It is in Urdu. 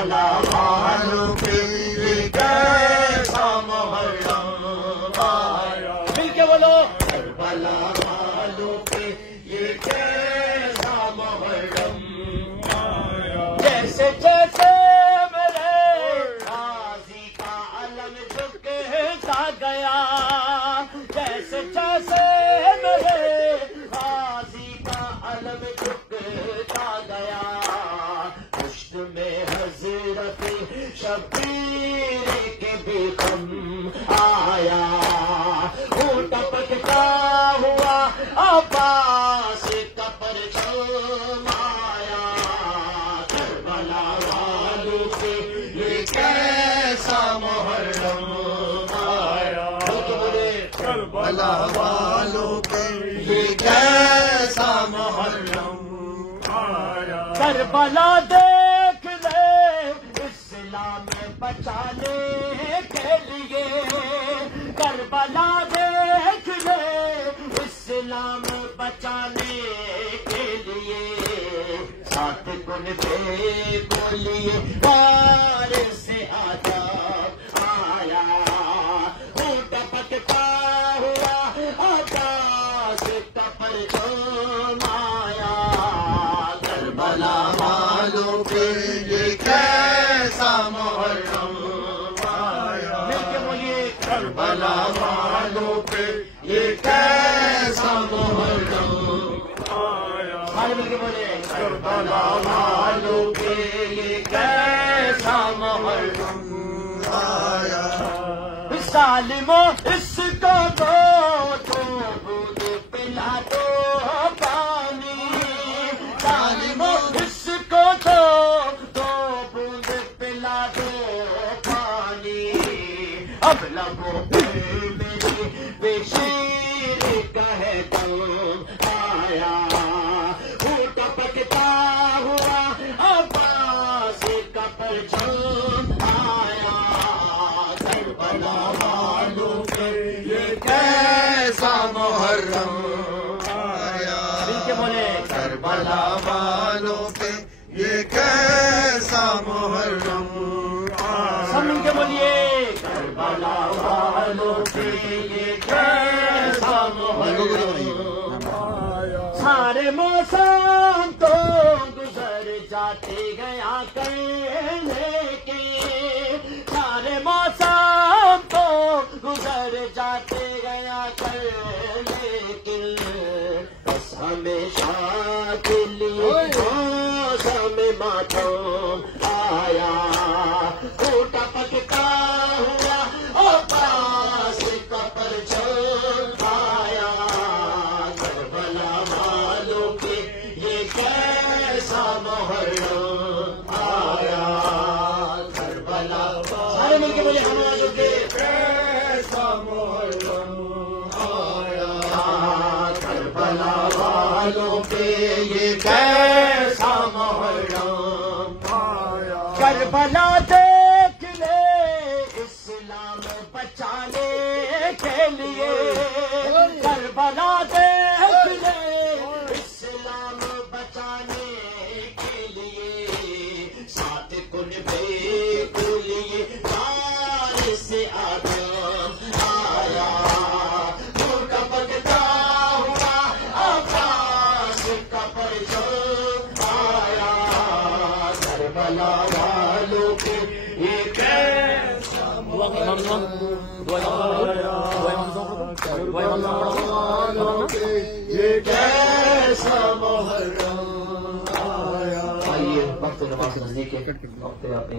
کربلا والوں پہ یہ کیسا محرم آیا، مل کے بولو کربلا والوں پہ یہ کیسا محرم آیا، جیسے جیسے میرے غازی کا علم جھکتا گیا، جیسے جیسے میرے غازی کا علم جھکتا گیا، پشت میں حضرت شبیر کے بھی غم آیا، وہ ٹپکتا ہوا عباس کا پرچم آیا، کربلا والوں پہ یہ کیسا محرم آیا، کربلا والوں پہ یہ کیسا محرم آیا، کربلا دیکھ لے اسلام بچانے کے لیے، کربلا دیکھ لے اسلام بچانے کے لیے، ساتھ کن پہ بولیے بار سے آداب آیا، وہ ٹپکتا ہوا عباس کا پرچم آیا، کربلا والوں پہ یہ کیسا محرم آیا، مل کے بولیے کربلا والوں پہ یہ کیسا محرم آیا، سارے مل کے بولے کربلا والوں پہ یہ کیسا محرم آیا، ظالموں اس کو دو بوند پلا دو پانی، ظالموں اس کو دو بوند پلا دو پانی، اب لبوں پہ میری بشیر کا ہے دم آیا، وہ ٹپکتا ہوا عباس کا پرچم آیا، کربلا والوں پہ یہ کیسا محرم آیا، مل کے بولے کربلا والوں پہ یہ کیسا محرم سب مل آیا، کے بولیے کربلا والوں پہ یہ کیسا محرم آیا، سارے موسم تو گزر جاتے گیا کرنے کے، سارے موسم تو گزر جاتے گیا کرنے کے، بس ہمیشہ کے لیے موسم ماتم آیا، وہ ٹپکتا ہوا عباس کا پرچم آیا، کربلا والوں پہ یہ کیسا محرم آیا، کربلا سارے مل کے بولے ہم والوں کے کیسا محرم آیا، کربلا والوں پہ یہ کیسا محرم آیا، کربلا دیکھ لے اسلام بچانے کے لیے، کربلا دیکھ لے اسلام بچانے کے لیے، ساتھ کن بے کلیے بار سے آدم آیا، وہ ٹپکتا ہوا عباس کا پرچم آیا، کربلا والوں پہ یہ کیسا والوں پہ یہ کیسا محرم آیا، آئیے وقت نماز نزدیک ہے، وقت اپنی